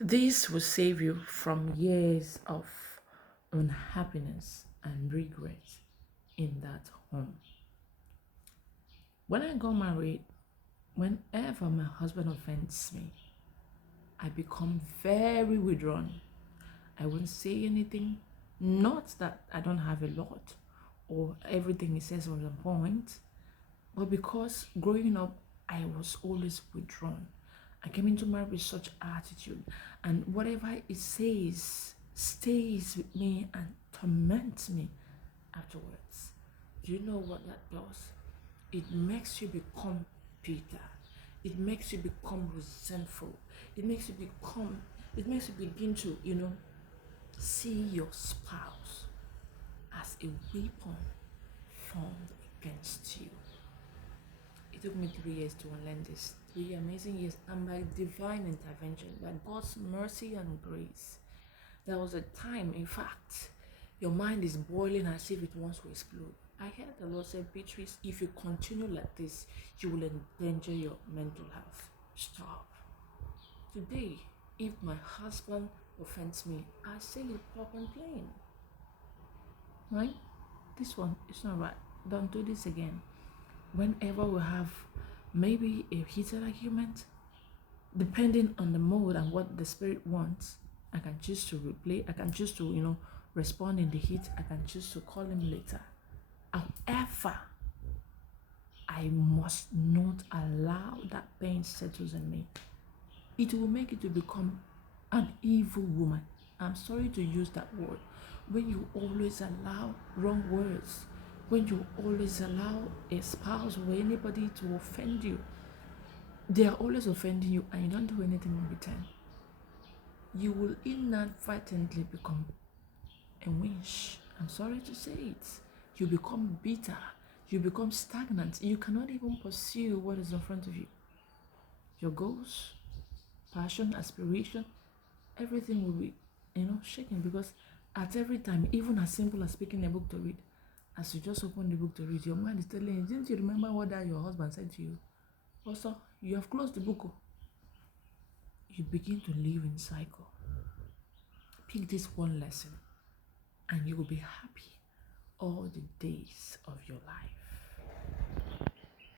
This will save you from years of unhappiness and regret in that home. When I got married, whenever my husband offends me, I become very withdrawn. I won't say anything. Not that I don't have a lot or everything he says was on point, but because growing up, I was always withdrawn. I came into marriage with such attitude, and whatever it says stays with me and torments me afterwards. Do you know what that does? It makes you become bitter. It makes you become resentful. It makes you become, it makes you begin to, see your spouse as a weapon formed against you. It took me 3 years to unlearn this. 3 amazing years, and by divine intervention, by God's mercy and grace, there was a time, in fact, your mind is boiling as if it wants to explode. I heard the Lord say, Beatrice, if you continue like this, you will endanger your mental health. Stop. Today, if my husband offends me, I say it plump and plain. Right? This one is not right. Don't do this again. Whenever we have maybe a heated argument, depending on the mood and what the spirit wants, I can choose to replay, I can choose to, respond in the heat, I can choose to call him later. However, I must not allow that pain settles in me. It will make you to become an evil woman. I'm sorry to use that word. When you always allow wrong words, when you always allow a spouse or anybody to offend you, they are always offending you and you don't do anything in return, you will inadvertently become a winch. I'm sorry to say it. You become bitter. You become stagnant. You cannot even pursue what is in front of you. Your goals, passion, aspiration, everything will be, shaken because at every time, even as simple as picking a book to read, as you just open the book to read, your mind is telling you, didn't you remember what that your husband said to you? Also, you have closed the book. You begin to live in cycle. Pick this one lesson and you will be happy all the days of your life.